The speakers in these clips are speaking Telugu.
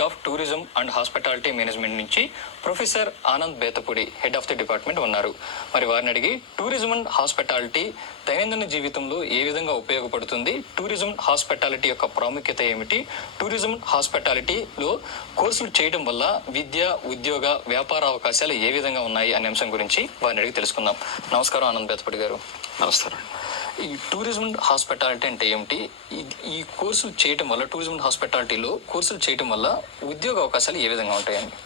Institute of tourism and hospitality management నుంచి professor Anand Bethapudi head of the department ఉన్నారు. మరి వారిని అడిగి టూరిజం అండ్ హాస్పిటాలిటీ దైనందిన జీవితంలో ఏ విధంగా ఉపయోగపడుతుంది, టూరిజం హాస్పిటాలిటీ యొక్క ప్రాముఖ్యత ఏమిటి, టూరిజం హాస్పిటాలిటీలో కోర్సులు చేయడం వల్ల విద్య, ఉద్యోగ, వ్యాపార అవకాశాలు ఏ విధంగా ఉన్నాయి అనే అంశం గురించి వారిని అడిగి తెలుసుకుందాం. నమస్కారం ఆనంద్ బేతపూడి గారు. నమస్కారం. ఈ టూరిజం హాస్పిటాలిటీ అంటే ఏమిటి, ఈ కోర్సులు చేయటం వల్ల, టూరిజం హాస్పిటాలిటీలో కోర్సులు చేయటం వల్ల ఉద్యోగ అవకాశాలు ఏ విధంగా ఉంటాయండి?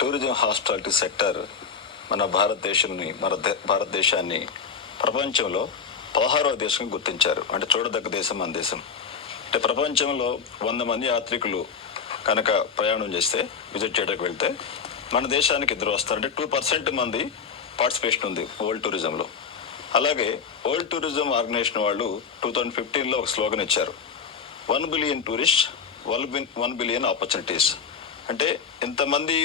టూరిజం హాస్పిటాలిటీ సెక్టర్ మన భారతదేశాన్ని ప్రపంచంలో 16వ దేశంగా గుర్తించారు. అంటే చూడదగ్గ దేశం మన దేశం. అంటే ప్రపంచంలో 100 మంది యాత్రికులు కనుక ప్రయాణం చేస్తే, విజిట్ చేయడానికి వెళ్తే మన దేశానికి 2 వస్తారు. అంటే 2% మంది పార్టిసిపేషన్ ఉంది వరల్డ్ టూరిజంలో. అలాగే వరల్డ్ టూరిజం ఆర్గనైజేషన్ వాళ్ళు 2015లో ఒక స్లోగన్ ఇచ్చారు, 1 బిలియన్ టూరిస్ట్, 1 బిలియన్ ఆపర్చునిటీస్. అంటే ఇంతమంది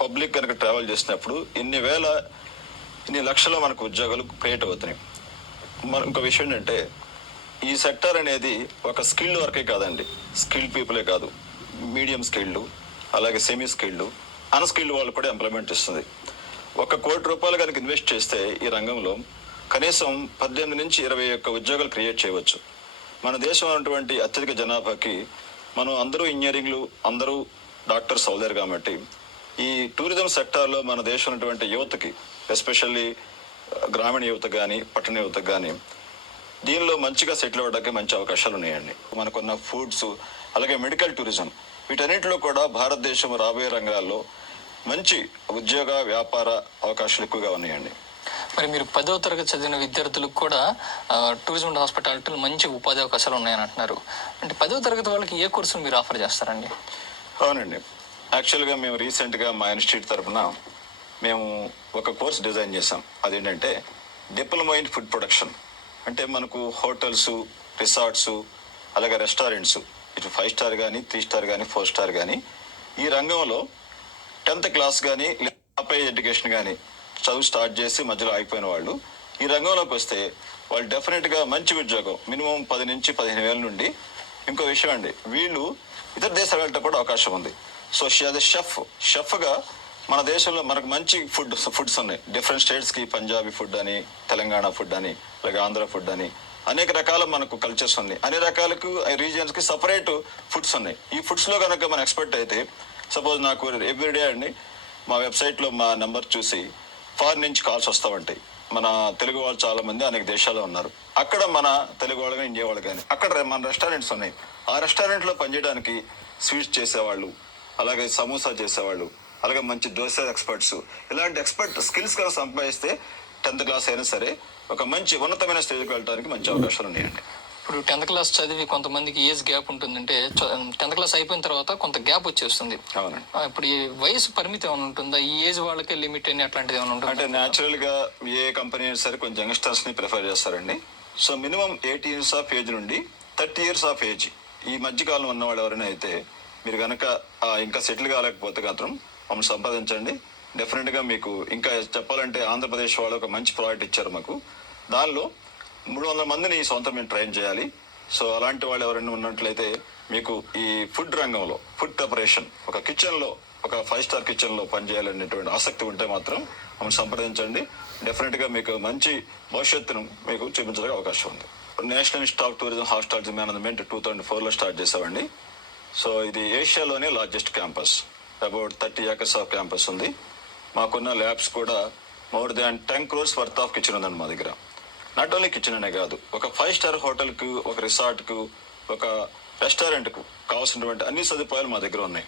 పబ్లిక్ కనుక ట్రావెల్ చేసినప్పుడు ఇన్ని లక్షల మనకు ఉద్యోగాలు క్రియేట్ అవుతున్నాయి. ఇంకో విషయం ఏంటంటే, ఈ సెక్టర్ అనేది ఒక స్కిల్డ్ వర్కే కాదండి, స్కిల్డ్ పీపులే కాదు, మీడియం స్కిల్డ్, అలాగే సెమీ స్కిల్డ్, అన్స్కిల్డ్ వాళ్ళు కూడా ఎంప్లాయ్మెంట్ ఇస్తుంది. 1 కోటి రూపాయలు కనుక ఇన్వెస్ట్ చేస్తే ఈ రంగంలో కనీసం 18 నుంచి 21 ఉద్యోగాలు క్రియేట్ చేయవచ్చు. మన దేశం ఉన్నటువంటి అత్యధిక జనాభాకి మనం అందరూ ఇంజనీరింగ్లు, అందరూ డాక్టర్స్ అవుతారు. కాబట్టి ఈ టూరిజం సెక్టార్లో మన దేశం ఉన్నటువంటి యువతకి, ఎస్పెషల్లీ గ్రామీణ యువత కానీ పట్టణ యువత కానీ, దీనిలో మంచిగా సెటిల్ అవ్వడానికి మంచి అవకాశాలు ఉన్నాయండి. మనకున్న ఫుడ్స్, అలాగే మెడికల్ టూరిజం, వీటన్నిటిలో కూడా భారతదేశం రాబోయే రంగాల్లో మంచి ఉద్యోగ, వ్యాపార అవకాశాలు ఎక్కువగా ఉన్నాయండి. మరి మీరు 10వ తరగతి చదివిన విద్యార్థులకు కూడా టూరిజం అండ్ హాస్పిటాలిటీలో మంచి ఉపాధి అవకాశాలు ఉన్నాయని అంటున్నారు. అంటే 10వ తరగతి వాళ్ళకి ఏ కోర్సులు మీరు ఆఫర్ చేస్తారండి? అవునండి, యాక్చువల్గా మేము రీసెంట్గా మా ఇన్స్టిట్యూట్ తరఫున మేము ఒక కోర్స్ డిజైన్ చేసాం. అదేంటంటే డిప్లొమా ఇన్ ఫుడ్ ప్రొడక్షన్. అంటే మనకు హోటల్స్, రిసార్ట్స్, అలాగే రెస్టారెంట్స్, ఇటు 5 స్టార్ కానీ, 3 స్టార్ కానీ, 4 స్టార్ కానీ, ఈ రంగంలో 10th క్లాస్ కానీ, ఆపై ఎడ్యుకేషన్ కానీ చదువు స్టార్ట్ చేసి మధ్యలో అయిపోయిన వాళ్ళు ఈ రంగంలోకి వస్తే వాళ్ళు డెఫినెట్గా మంచి ఉద్యోగం, మినిమం 10 నుంచి 15 వేల నుండి. ఇంకో విషయం అండి, వీళ్ళు ఇతర దేశాలు వెళ్ళటం కూడా అవకాశం ఉంది. సో యాజ్ ఎ షెఫ్గా మన దేశంలో మనకు మంచి ఫుడ్స్ ఉన్నాయి. డిఫరెంట్ స్టేట్స్కి పంజాబీ ఫుడ్ అని, తెలంగాణ ఫుడ్ అని, అలాగే ఆంధ్ర ఫుడ్ అని, అనేక రకాల మనకు కల్చర్స్ ఉన్నాయి. అన్ని రకాలకు రీజియన్స్కి సపరేట్ ఫుడ్స్ ఉన్నాయి. ఈ ఫుడ్స్లో కనుక మనం ఎక్స్పర్ట్ అయితే, సపోజ్ నాకు ఎవ్రీడే అండి మా వెబ్సైట్లో మా నెంబర్ చూసి ఫారిన్ నుంచి కాల్స్ వస్తూ ఉంటాయి. మన తెలుగు వాళ్ళు చాలా మంది అనేక దేశాల్లో ఉన్నారు. అక్కడ మన తెలుగు వాళ్ళు కానీ, ఇండియా వాళ్ళు కానీ, అక్కడ మన రెస్టారెంట్స్ ఉన్నాయి. ఆ రెస్టారెంట్లో పనిచేయడానికి స్వీట్స్ చేసేవాళ్ళు, అలాగే సమోసా చేసేవాళ్ళు, అలాగే మంచి దోశ ఎక్స్పర్ట్స్, ఇలాంటి ఎక్స్పర్ట్ స్కిల్స్ కనుక సంపాదిస్తే 10th క్లాస్ అయినా సరే ఒక మంచి ఉన్నతమైన స్టేజ్కి వెళ్ళడానికి మంచి అవకాశాలు ఉన్నాయండి. ఇప్పుడు 10th క్లాస్ చదివి కొంతమందికి ఏజ్ గ్యాప్ ఉంటుందంటే, 10th క్లాస్ అయిపోయిన తర్వాత కొంత గ్యాప్ వచ్చేస్తుంది. అవునండి. ఇప్పుడు ఈ వయసు పరిమితి ఏమైనా ఉంటుందా? ఈ ఏజ్ వాళ్ళకే లిమిట్ అని అట్లాంటిది ఏమైనా ఉంటుందా? అంటే న్యాచురల్ గా ఏ కంపెనీ అయినా సరే కొంచెం యంగ్స్టర్స్ ని ప్రిఫర్ చేస్తారండి. So minimum 18 years of age నుండి 30 years ఆఫ్ ఏజ్ ఈ మధ్యకాలం ఉన్న వాళ్ళు ఎవరైనా అయితే, మీరు కనుక ఇంకా సెటిల్ కాలేకపోతే మాత్రం మమ్మల్ని సంపాదించండి. డెఫినెట్గా మీకు ఇంకా చెప్పాలంటే ఆంధ్రప్రదేశ్ వాళ్ళు ఒక మంచి ప్రాజెక్ట్ ఇచ్చారు మాకు. దానిలో 300 మందిని సొంతం మేము ట్రైన్ చేయాలి. సో అలాంటి వాళ్ళు ఎవరైనా ఉన్నట్లయితే మీకు ఈ ఫుడ్ రంగంలో, ఫుడ్ ప్రిపరేషన్, ఒక కిచెన్లో, ఒక 5 స్టార్ కిచెన్లో పనిచేయాలనేటువంటి ఆసక్తి ఉంటే మాత్రం మమ్మల్ని సంప్రదించండి. డెఫినెట్గా మీకు మంచి భవిష్యత్తును మీకు చూపించడానికి అవకాశం ఉంది. National institute of tourism hospitality management 2004లో స్టార్ట్ చేసామండి. సో ఇది ఏషియాలోనే largest campus. About 30 acres of campus ఉంది. మాకున్న ల్యాబ్స్ కూడా more than 10 crores worth of kitchen ఉందండి మా దగ్గర. నాట్ ఓన్లీ కిచెన్ అనే కాదు, ఒక 5 స్టార్ హోటల్కు, ఒక రిసార్ట్కు, ఒక రెస్టారెంట్కు కావాల్సినటువంటి అన్ని సదుపాయాలు మా దగ్గర ఉన్నాయి.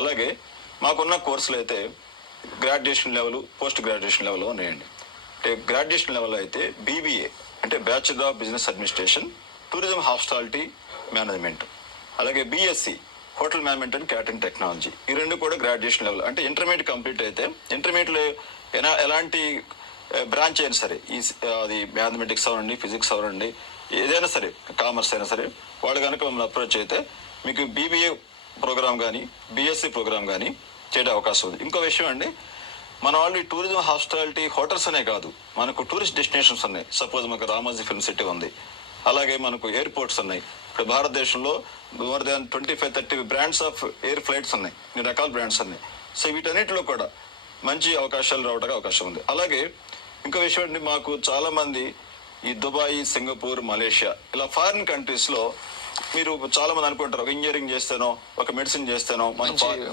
అలాగే మాకున్న కోర్సులు అయితే గ్రాడ్యుయేషన్ లెవెల్, పోస్ట్ గ్రాడ్యుయేషన్ లెవెల్లో ఉన్నాయండి. అంటే గ్రాడ్యుయేషన్ లెవెల్ అయితే BBA అంటే bachelor of business administration, tourism hospitality management, అలాగే BSc hotel management and catering technology. ఈ 2 కూడా గ్రాడ్యుయేషన్ లెవెల్. అంటే ఇంటర్మీడియట్ కంప్లీట్ అయితే, ఇంటర్మీడియట్లో ఎలాంటి బ్రాంచ్ అయినా సరే, అది మ్యాథమెటిక్స్ అవనండి, ఫిజిక్స్ అవనండి, ఏదైనా సరే, కామర్స్ అయినా సరే, వాళ్ళు కనుక మమ్మల్ని అప్రోచ్ అయితే మీకు BBA ప్రోగ్రామ్ కానీ, BSc ప్రోగ్రామ్ కానీ చేయడం అవకాశం ఉంది. ఇంకో విషయం అండి, మన వాళ్ళు ఈ టూరిజం హాస్పిటాలిటీ హోటల్స్ అనే కాదు, మనకు టూరిస్ట్ డెస్టినేషన్స్ ఉన్నాయి. సపోజ్ మనకు రామోజీ ఫిల్మ్ సిటీ ఉంది, అలాగే మనకు ఎయిర్పోర్ట్స్ ఉన్నాయి, ఇప్పుడు భారతదేశంలో more than 25-30 brands of air flights ఉన్నాయి, ఇన్ని రకాల బ్రాండ్స్ ఉన్నాయి. సో వీటన్నిటిలో కూడా మంచి అవకాశాలు రావడానికి అవకాశం ఉంది. అలాగే ఇంకో విషయం అండి, మాకు చాలా మంది ఈ దుబాయ్, సింగపూర్, మలేషియా ఇలా ఫారిన్ కంట్రీస్లో మీరు చాలా మంది అనుకుంటారు ఒక ఇంజనీరింగ్ చేస్తానో ఒక మెడిసిన్ చేస్తానో మన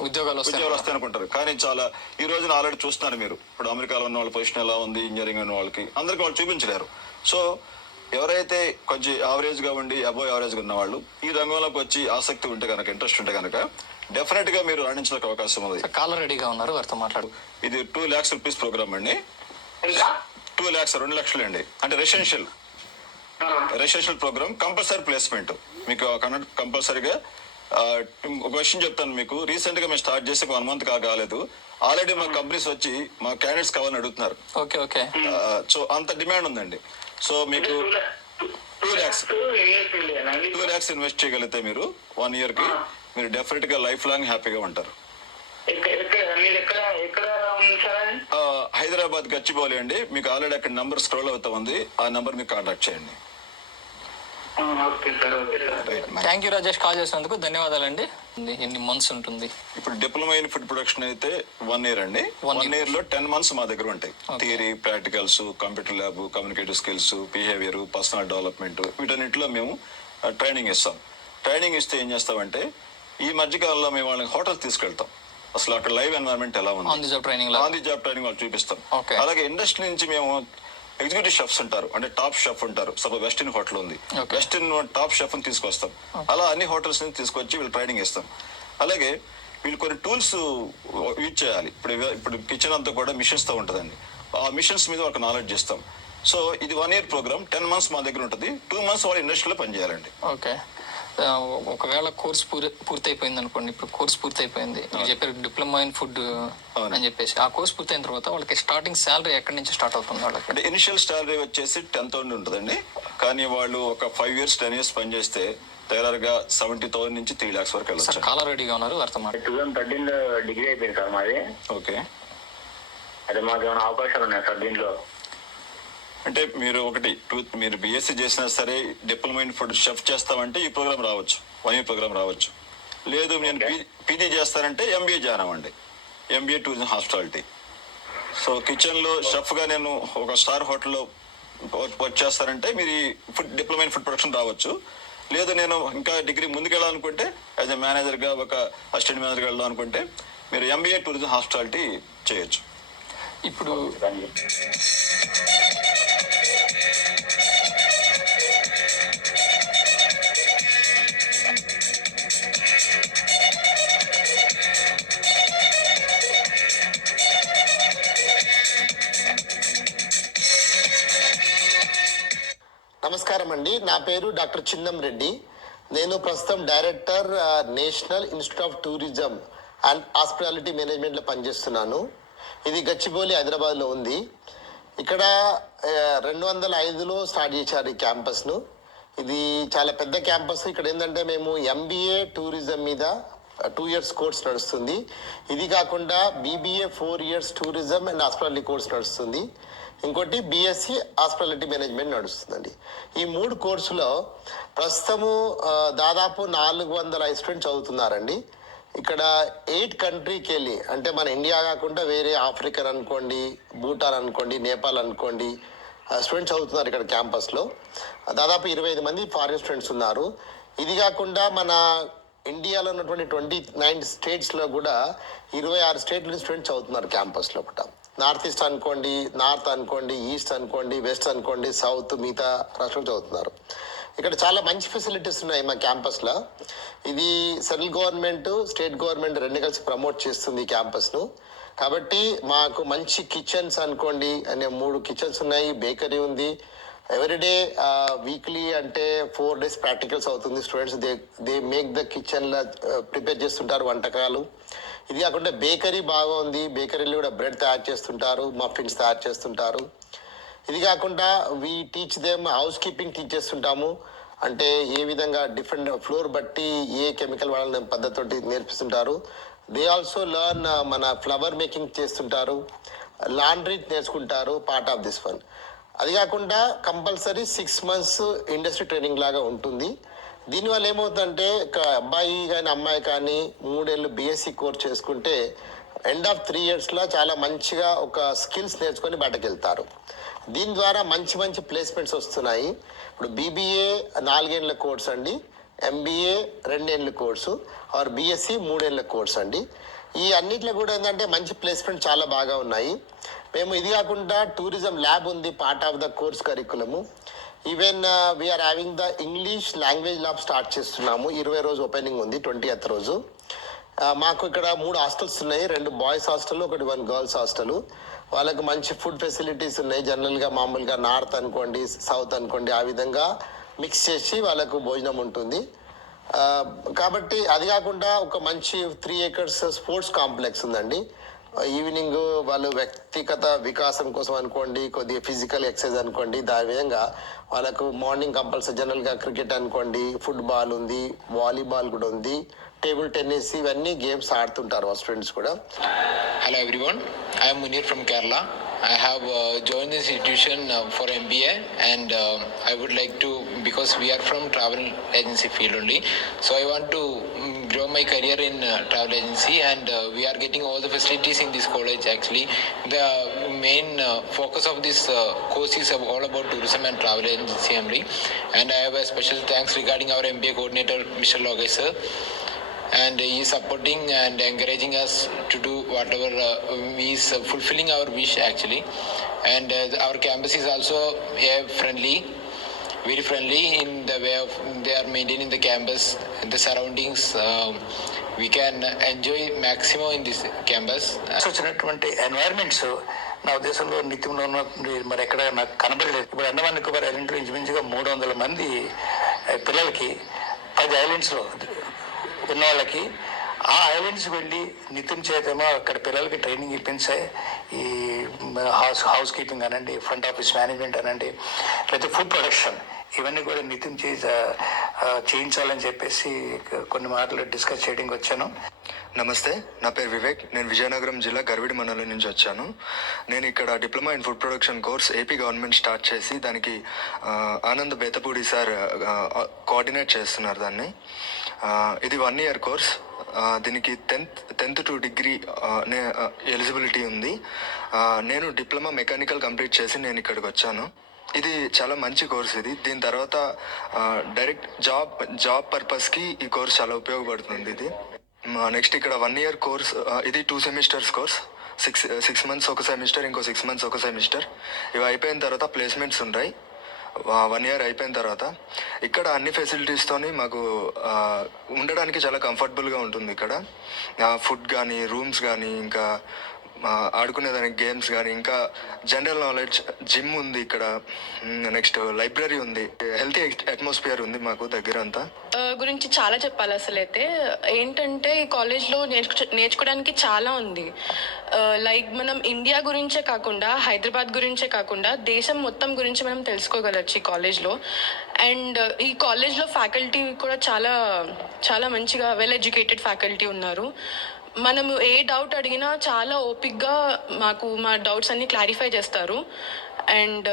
ఉద్యోగాలు వస్తాయి అనుకుంటారు. కానీ చాలా ఈ రోజున ఆల్రెడీ చూస్తున్నారు మీరు, ఇప్పుడు అమెరికాలో ఉన్న వాళ్ళ పొజిషన్ ఎలా ఉంది, ఇంజనీరింగ్ ఉన్న వాళ్ళకి అందరికీ వాళ్ళు చూపించలేరు. సో ఎవరైతే కొంచెం యావరేజ్గా ఉండి అబోవ్ యావరేజ్గా ఉన్న వాళ్ళు ఈ రంగంలోకి వచ్చి ఆసక్తి ఉంటే కనుక, ఇంట్రెస్ట్ ఉంటే కనుక డెఫినెట్గా మీరు రాణించడానికి అవకాశం ఉంది. కాలర్ రెడీగా ఉన్నారు, వారితో మాట్లాడు. ఇది 2 lakhs రూపీస్ ప్రోగ్రామ్ అండి. 2 lakhs 2 లక్షలు అండి. అంటే రెసిడెన్షియల్ ప్రోగ్రామ్, కంపల్సరీ ప్లేస్మెంట్ మీకు కంపల్సరీగా. ఒక విషయం చెప్తాను మీకు, రీసెంట్ గా మేము స్టార్ట్ చేసి 1 month కాలేదు, ఆల్రెడీ మా కంపెనీస్ వచ్చి మా క్యాండిడేట్స్ కావాలని అడుగుతున్నారు. Okay okay. సో అంత డిమాండ్ ఉందండి. సో మీకు 2 lakhs ఇన్వెస్ట్ చేయగలిగితే మీరు 1 year కి మీరు డెఫినెట్ గా లైఫ్ లాంగ్ హ్యాపీగా ఉంటారు. హైదరాబాద్ గచ్చిబౌలి అండి. మీకు ఆల్రెడీ అక్కడ నంబర్ స్క్రోల్ అవుతా ఉంది, ఆ నంబర్ మీకు కాంటాక్ట్ చేయండి. థ్యాంక్ యూ రాజేష్, కాల్ చేసినందుకు ధన్యవాదాలండి. ఎన్ని మంత్స్ ఉంటుంది? ఇప్పుడు డిప్లొమా ఇన్ ఫుడ్ ప్రొడక్షన్ అయితే 1 year అండి. 1 year లో 10 months మా దగ్గర ఉంటాయి. Theory, practicals, computer lab, communicative skills, behaviour, personal development వీటన్నిటిలో మేము ట్రైనింగ్ ఇస్తాం. ట్రైనింగ్ ఇస్తే ఏం చేస్తామంటే ఈ మధ్యకాలంలో మేము వాళ్ళని హోటల్ తీసుకెళ్తాం. అసలు అక్కడ లైవ్ ఎన్వైరన్మెంట్ ఎలా ఉంది, ఆన్ ది జాబ్ ట్రైనింగ్ వాళ్ళు చూపిస్తాం. అలాగే ఇండస్ట్రీ నుంచి మేము ఎగ్జిక్యూటివ్ షెఫ్స్ ఉంటారు, అంటే టాప్ షెఫ్ ఉంటారు. సపోజ్ వెస్టిన్ హోటల్ ఉంది, వెస్టిన్ టాప్ షెఫ్ ని తీసుకొస్తాం. అలా అన్ని హోటల్స్ నుంచి తీసుకొచ్చి వీళ్ళు ట్రైనింగ్ ఇస్తాం. అలాగే వీళ్ళు కొన్ని టూల్స్ యూజ్ చేయాలి. ఇప్పుడు కిచెన్ అంతా కూడా మిషన్స్ తో ఉంటుందండి. ఆ మిషన్స్ మీద వాళ్ళకి నాలెడ్జ్ ఇస్తాం. సో ఇది 1 year ప్రోగ్రామ్, 10 months మా దగ్గర ఉంటుంది. 2 months వాళ్ళు ఇండస్ట్రీలో పనిచేయాలండి. ఓకే. ఒకవేళ కోర్స్ పూర్తయిపోయింది అనుకోండి, ఇప్పుడు కోర్స్ పూర్తయిపోయింది, మీరు చెప్పారు డిప్లొమా ఇన్ ఫుడ్ అని చెప్పేసి, ఆ కోర్స్ పూర్తయిన తర్వాత వాళ్ళకి స్టార్టింగ్ శాలరీ ఎక్కడి నుంచి స్టార్ట్ అవుతుంది వాళ్ళకి? అంటే ఇనిషియల్ శాలరీ వచ్చేసి 10,000 ఉంటుందండి. కానీ వాళ్ళు ఒక 5 years 10 years పనిచేస్తే తయారుగా 70,000 నుంచి 3 lakhs వరకు వెళ్ళచ్చు. కాలర్ రెడీగా ఉన్నారు, వారితో మాట్లాడు. 2013 డిగ్రీ అయిపోయింది సార్ మాది. ఓకే. అదే మాకు ఏమైనా అవకాశాలు ఉన్నాయి సార్ దీంట్లో? అంటే మీరు మీరు బీఎస్సీ చేసినా సరే డిప్లొమా ఇన్ ఫుడ్ షెఫ్ చేస్తామంటే ఈ ప్రోగ్రామ్ రావచ్చు, 1 year ప్రోగ్రామ్ రావచ్చు. లేదు నేను పీజీ చేస్తానంటే ఎంబీఏ జాయిన్ అవ్వండి, ఎంబీఏ టూరిజం హాస్పిటాలిటీ. సో కిచెన్లో షెఫ్గా నేను ఒక స్టార్ హోటల్లో వర్క్ చేస్తారంటే మీరు ఈ డిప్లొమా ఇన్ ఫుడ్ ప్రొడక్షన్ రావచ్చు. లేదు నేను ఇంకా డిగ్రీ ముందుకెళ్ళాలనుకుంటే యాజ్ ఎ మేనేజర్గా, ఒక అసిస్టెంట్ మేనేజర్గా వెళ్దాం అనుకుంటే మీరు ఎంబీఏ టూరిజం హాస్పిటాలిటీ చేయొచ్చు. ఇప్పుడు నమస్కారం అండి, నా పేరు డాక్టర్ చిన్నం రెడ్డి. నేను ప్రస్తుతం director national institute of tourism and hospitality మేనేజ్మెంట్లో పనిచేస్తున్నాను. ఇది గచ్చిబౌలి, హైదరాబాద్లో ఉంది. ఇక్కడ 2005లో స్టార్ట్ చేశారు ఈ క్యాంపస్ను. ఇది చాలా పెద్ద క్యాంపస్. ఇక్కడ ఏంటంటే మేము ఎంబీఏ టూరిజం మీద 2 years కోర్స్ నడుస్తుంది. ఇది కాకుండా BBA 4 years tourism and hospitality course నడుస్తుంది. ఇంకోటి బీఎస్సీ హాస్పిటాలిటీ మేనేజ్మెంట్ నడుస్తుందండి. ఈ 3 కోర్సులో ప్రస్తుతము దాదాపు 405 స్టూడెంట్స్ చదువుతున్నారండి. ఇక్కడ 8 కంట్రీకి వెళ్ళి, అంటే మన ఇండియా కాకుండా వేరే ఆఫ్రికన్ అనుకోండి, భూటాన్ అనుకోండి, నేపాల్ అనుకోండి, స్టూడెంట్స్ చదువుతున్నారు ఇక్కడ క్యాంపస్లో. దాదాపు 25 మంది ఫారిన్ స్టూడెంట్స్ ఉన్నారు. ఇది కాకుండా మన ఇండియాలో ఉన్నటువంటి 29 స్టేట్స్లో కూడా 26 స్టేట్ల నుంచి స్టూడెంట్స్ చదువుతున్నారు క్యాంపస్లో. ఒకట నార్త్ ఈస్ట్ అనుకోండి, నార్త్ అనుకోండి, ఈస్ట్ అనుకోండి, వెస్ట్ అనుకోండి, సౌత్, మిగతా రాష్ట్రాలు చదువుతున్నారు. ఇక్కడ చాలా మంచి ఫెసిలిటీస్ ఉన్నాయి మా క్యాంపస్లో. ఇది సెంట్రల్ గవర్నమెంట్, స్టేట్ గవర్నమెంట్ రెండు కలిసి ప్రమోట్ చేస్తుంది ఈ క్యాంపస్ను. కాబట్టి మాకు మంచి కిచెన్స్ అనుకోండి, అనే 3 కిచెన్స్ ఉన్నాయి, బేకరీ ఉంది. ఎవ్రీడే వీక్లీ అంటే 4 days ప్రాక్టికల్స్ అవుతుంది. స్టూడెంట్స్ దే మేక్ ద కిచెన్లో ప్రిపేర్ చేస్తుంటారు వంటకాలు. ఇది కాకుండా బేకరీ బాగా ఉంది, బేకరీలో కూడా బ్రెడ్ తయారు చేస్తుంటారు, మఫిన్స్ తయారు చేస్తుంటారు. ఇది కాకుండా we teach them house keeping teach చేస్తుంటాము. అంటే ఏ విధంగా డిఫరెంట్ ఫ్లోర్ బట్టి ఏ కెమికల్ వాడాలనే పద్ధతితోటి నేర్పిస్తుంటారు. దే ఆల్సో లర్న్ మన ఫ్లవర్ మేకింగ్ చేస్తుంటారు, లాండ్రీ నేర్చుకుంటారు, పార్ట్ ఆఫ్ దిస్ వన్. అది కాకుండా కంపల్సరీ 6 months ఇండస్ట్రీ ట్రైనింగ్ లాగా ఉంటుంది. దీనివల్ల ఏమవుతుందంటే ఒక అబ్బాయి కానీ అమ్మాయి కానీ 3 ఏళ్ళు బీఎస్సీ కోర్స్ చేసుకుంటే ఎండ్ ఆఫ్ 3 ఇయర్స్లో చాలా మంచిగా ఒక స్కిల్స్ నేర్చుకొని బయటకు వెళ్తారు. దీని ద్వారా మంచి మంచి ప్లేస్మెంట్స్ వస్తున్నాయి. ఇప్పుడు బీబీఏ 4 ఏళ్ళ కోర్స్ అండి, ఎంబీఏ 2 ఏళ్ళ కోర్సు, ఆర్ బీఎస్సీ 3 ఏళ్ళ కోర్స్ అండి. ఈ అన్నిట్లో కూడా ఏంటంటే మంచి ప్లేస్మెంట్ చాలా బాగా ఉన్నాయి. మేము ఇది కాకుండా టూరిజం ల్యాబ్ ఉంది, part of the course curriculum. Even we are having the English language lab start చేస్తున్నాము. 20 రోజు ఓపెనింగ్ ఉంది, 20th రోజు. మాకు ఇక్కడ 3 హాస్టల్స్ ఉన్నాయి, 2 బాయ్స్ హాస్టల్, 1 గర్ల్స్ హాస్టల్. వాళ్ళకి మంచి ఫుడ్ ఫెసిలిటీస్ ఉన్నాయి. జనరల్గా మామూలుగా నార్త్ అనుకోండి, సౌత్ అనుకోండి, ఆ విధంగా మిక్స్ చేసి వాళ్ళకు భోజనం ఉంటుంది. కాబట్టి అది కాకుండా ఒక మంచి 3 acres స్పోర్ట్స్ కాంప్లెక్స్ ఉందండి. ఈవినింగ్ వాళ్ళు వ్యక్తిగత వికాసం కోసం అనుకోండి, కొద్దిగా ఫిజికల్ ఎక్సర్సైజ్ అనుకోండి, దాని విధంగా వాళ్ళకు మార్నింగ్ కంపల్సరీ జనరల్గా క్రికెట్ అనుకోండి, ఫుట్బాల్ ఉంది, వాలీబాల్ కూడా ఉంది, టేబుల్ టెన్నిస్, ఇవన్నీ గేమ్స్ ఆడుతుంటారు మా స్టూడెంట్స్ కూడా. Hello everyone, I am Munir from Kerala. I have joined this institution for MBA and I would like to, because we are from travel agency field only, so I want to grow my career in travel agency and we are getting all the facilities in this college actually. The main focus of this course is all about tourism and travel agency only, and I have a special thanks regarding our MBA coordinator Mr. Logesh sir, and he is supporting and encouraging us to do whatever he is fulfilling our wish actually. And our campus is also friendly, very friendly in the way of they are maintaining the campus, the surroundings. We can enjoy maximum in this campus. వచ్చినటువంటి ఎన్వైర్మెంట్స్ నా ఉద్దేశంలో నిత్యంలో మరి ఎక్కడ నాకు కనబడలేదు. ఇప్పుడు అండమాన్ నికోబార్ ఐలాండ్లో ఇంచుమించుగా 300 మంది పిల్లలకి 10 ఐలాండ్స్లో ఉన్న వాళ్ళకి ఆ ఐలాండ్స్ వెళ్ళి నిత్యం చేతేమో అక్కడ పిల్లలకి ట్రైనింగ్ ఇప్పించాయి. ఈ హౌస్ కీపింగ్ అనండి, ఫ్రంట్ ఆఫీస్ మేనేజ్మెంట్ అనండి, లేకపోతే ఫుడ్ ప్రొడక్షన్, ఇవన్నీ కూడా నిత్యం చేయించాలని చెప్పేసి కొన్ని మాటలు డిస్కస్ చేయడానికి వచ్చాను. నమస్తే, నా పేరు వివేక్. నేను విజయనగరం జిల్లా గర్విడి మండలం నుంచి వచ్చాను. నేను ఇక్కడ diploma in food production course AP government start చేసి దానికి ఆనంద్ బేతపూడి సార్ కోఆర్డినేట్ చేస్తున్నారు దాన్ని. ఇది 1 year కోర్స్. దీనికి 10th to డిగ్రీ ఎలిజిబిలిటీ ఉంది. నేను డిప్లొమా మెకానికల్ కంప్లీట్ చేసి నేను ఇక్కడికి వచ్చాను. ఇది చాలా మంచి కోర్స్. దీని తర్వాత డైరెక్ట్ జాబ్ పర్పస్కి ఈ కోర్స్ చాలా ఉపయోగపడుతుంది. ఇది నెక్స్ట్ ఇక్కడ 1 year కోర్స్. ఇది 2 semesters కోర్స్. 6 months ఒక సెమిస్టర్, ఇంకో 6 months ఒక సెమిస్టర్. ఇవి అయిపోయిన తర్వాత ప్లేస్మెంట్స్ ఉంటాయి. 1 year అయిపోయిన తర్వాత ఇక్కడ అన్ని ఫెసిలిటీస్తోని మాకు ఉండడానికి చాలా కంఫర్టబుల్గా ఉంటుంది. ఇక్కడ ఫుడ్ కానీ, రూమ్స్ కానీ, ఇంకా ఆడుకునేదానికి గేమ్స్ కానీ, ఇంకా జనరల్ నాలెడ్జ్, జిమ్ ఉంది ఇక్కడ. నెక్స్ట్ లైబ్రరీ ఉంది, హెల్తీ అట్మాస్ఫియర్ ఉంది మాకు దగ్గర అంతా. గురించి చాలా చెప్పాలి. అసలు అయితే ఏంటంటే ఈ కాలేజ్లో నేర్చుకోవడానికి చాలా ఉంది. లైక్ మనం ఇండియా గురించే కాకుండా, హైదరాబాద్ గురించే కాకుండా, దేశం మొత్తం గురించి మనం తెలుసుకోగలచ్చు ఈ కాలేజ్లో. అండ్ ఈ కాలేజ్లో ఫ్యాకల్టీ కూడా చాలా చాలా మంచిగా వెల్ ఎడ్యుకేటెడ్ ఫ్యాకల్టీ ఉన్నారు. మనము ఏ డౌట్ అడిగినా చాలా ఓపిక్గా మా డౌట్స్ అన్ని క్లారిఫై చేస్తారు. అండ్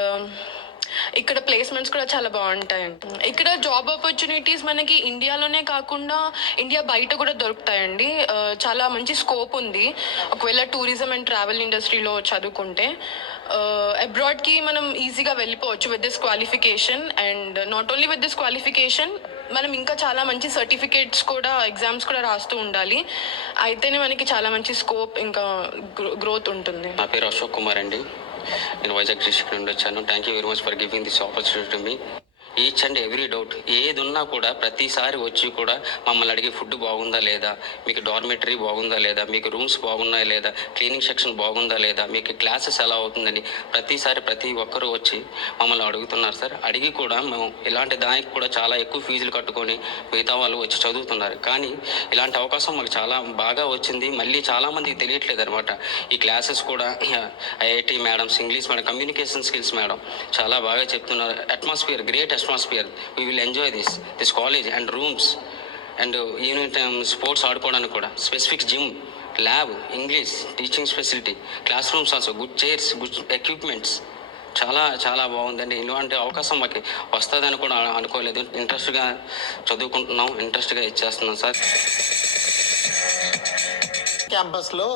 ఇక్కడ ప్లేస్మెంట్స్ కూడా చాలా బాగుంటాయి. ఇక్కడ జాబ్ ఆపర్చునిటీస్ మనకి ఇండియాలోనే కాకుండా ఇండియా బయట కూడా దొరుకుతాయండి. చాలా మంచి స్కోప్ ఉంది ఒకవేళ టూరిజం అండ్ ట్రావెల్ ఇండస్ట్రీలో చదువుకుంటే. అబ్రాడ్కి మనం ఈజీగా వెళ్ళిపోవచ్చు with this qualification. And not only with this qualification, మనం ఇంకా చాలా మంచి సర్టిఫికేట్స్ కూడా, ఎగ్జామ్స్ కూడా రాస్తూ ఉండాలి. అయితేనే మనకి చాలా మంచి స్కోప్ ఇంకా గ్రోత్ ఉంటుంది. నా పేరు అశోక్ కుమార్ అండి. నేను వైజాగ్ డిస్ట్రిక్ట్ నుండి వచ్చాను. Thank you very much for giving this opportunity to me. Each and every doubt ఏది ఉన్నా కూడా ప్రతిసారి వచ్చి కూడా మమ్మల్ని అడిగి ఫుడ్ బాగుందా లేదా, మీకు డార్మెటరీ బాగుందా లేదా, మీకు రూమ్స్ బాగున్నాయా లేదా, క్లీనింగ్ సెక్షన్ బాగుందా లేదా, మీకు క్లాసెస్ ఎలా అవుతుందని ప్రతిసారి ప్రతి ఒక్కరూ వచ్చి మమ్మల్ని అడుగుతున్నారు సార్. అడిగి కూడా మేము ఇలాంటి దానికి కూడా చాలా ఎక్కువ ఫీజులు కట్టుకొని మిగతా వాళ్ళు వచ్చి చదువుతున్నారు. కానీ ఇలాంటి అవకాశం మాకు చాలా బాగా వచ్చింది. మళ్ళీ చాలామందికి తెలియట్లేదు అనమాట. ఈ క్లాసెస్ కూడా IIT madams, English madam, communication skills madam చాలా బాగా చెప్తున్నారు. Atmosphere, great atmosphere. We will enjoy this college and rooms and evening time sports ఆడుకోవడానికి కూడా specific gym, lab, English teaching facility, class rooms also, good chairs, good equipments, చాలా చాలా బాగుందండి. ఇలాంటి అవకాశం మాకు వస్తుందని కూడా అనుకోలేదు. ఇంట్రెస్ట్గా చదువుకుంటున్నాం, ఇంట్రెస్ట్గా ఇచ్చేస్తున్నాం సార్. క్యాంపస్లో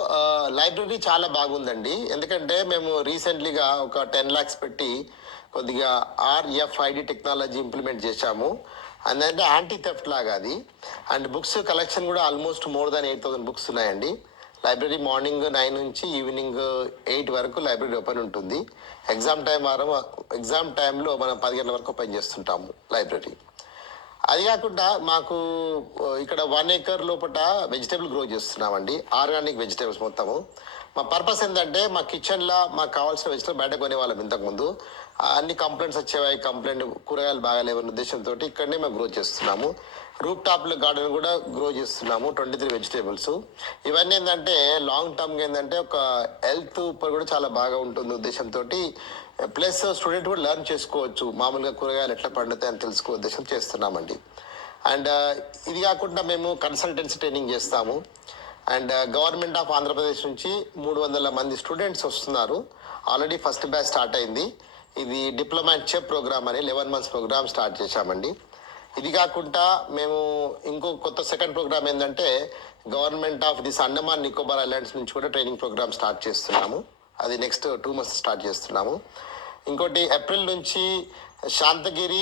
లైబ్రరీ చాలా బాగుందండి. ఎందుకంటే మేము రీసెంట్లీగా ఒక 10 lakhs పెట్టి కొద్దిగా RFID టెక్నాలజీ ఇంప్లిమెంట్ చేశాము. అంటే యాంటీ థెఫ్ట్ లాగా అది. అండ్ బుక్స్ కలెక్షన్ కూడా ఆల్మోస్ట్ మోర్ దాన్ 8,000 బుక్స్ ఉన్నాయండి. లైబ్రరీ మార్నింగ్ 9 నుంచి ఈవినింగ్ 8 వరకు లైబ్రరీ ఓపెన్ ఉంటుంది. ఎగ్జామ్ టైంలో మనం 10 గంటల వరకు ఓపెన్ చేస్తుంటాము లైబ్రరీ. అది కాకుండా మాకు ఇక్కడ 1 acre లోపల వెజిటేబుల్ గ్రో చేస్తున్నామండి, ఆర్గానిక్ వెజిటేబుల్స్ మొత్తము. మా పర్పస్ ఏంటంటే మా కిచెన్లో మాకు కావాల్సిన వెజిటేబుల్ బయట కొనేవాళ్ళం ఇంతకుముందు. అన్ని కంప్లైంట్స్ వచ్చేవాయి, కూరగాయలు బాగాలేవన్న ఉద్దేశంతో ఇక్కడనే మేము గ్రో చేస్తున్నాము. రూప్ టాప్లో గార్డెన్ కూడా గ్రో చేస్తున్నాము, 23 వెజిటేబుల్స్. ఇవన్నీ ఏంటంటే లాంగ్ టర్మ్గా ఏంటంటే ఒక హెల్త్ కూడా చాలా బాగా ఉంటుంది ఉద్దేశంతో, ప్లస్ స్టూడెంట్ కూడా లెర్న్ చేసుకోవచ్చు, మామూలుగా కూరగాయలు ఎట్లా పండుతాయని తెలుసుకో ఉద్దేశం చేస్తున్నామండి. అండ్ ఇది కాకుండా మేము కన్సల్టెన్సీ ట్రైనింగ్ చేస్తాము. అండ్ గవర్నమెంట్ ఆఫ్ ఆంధ్రప్రదేశ్ నుంచి 300 మంది స్టూడెంట్స్ వస్తున్నారు. ఆల్రెడీ ఫస్ట్ బ్యాచ్ స్టార్ట్ అయింది. ఇది డిప్లొమా అండ్ చెఫ్ ప్రోగ్రామ్ అని 11 months ప్రోగ్రామ్ స్టార్ట్ చేశామండి. ఇది కాకుండా మేము ఇంకో కొత్త సెకండ్ ప్రోగ్రామ్ ఏంటంటే government of this Andaman Nicobar islands నుంచి కూడా ట్రైనింగ్ ప్రోగ్రామ్ స్టార్ట్ చేస్తున్నాము. అది నెక్స్ట్ 2 months స్టార్ట్ చేస్తున్నాము. ఇంకోటి ఏప్రిల్ నుంచి శాంతగిరి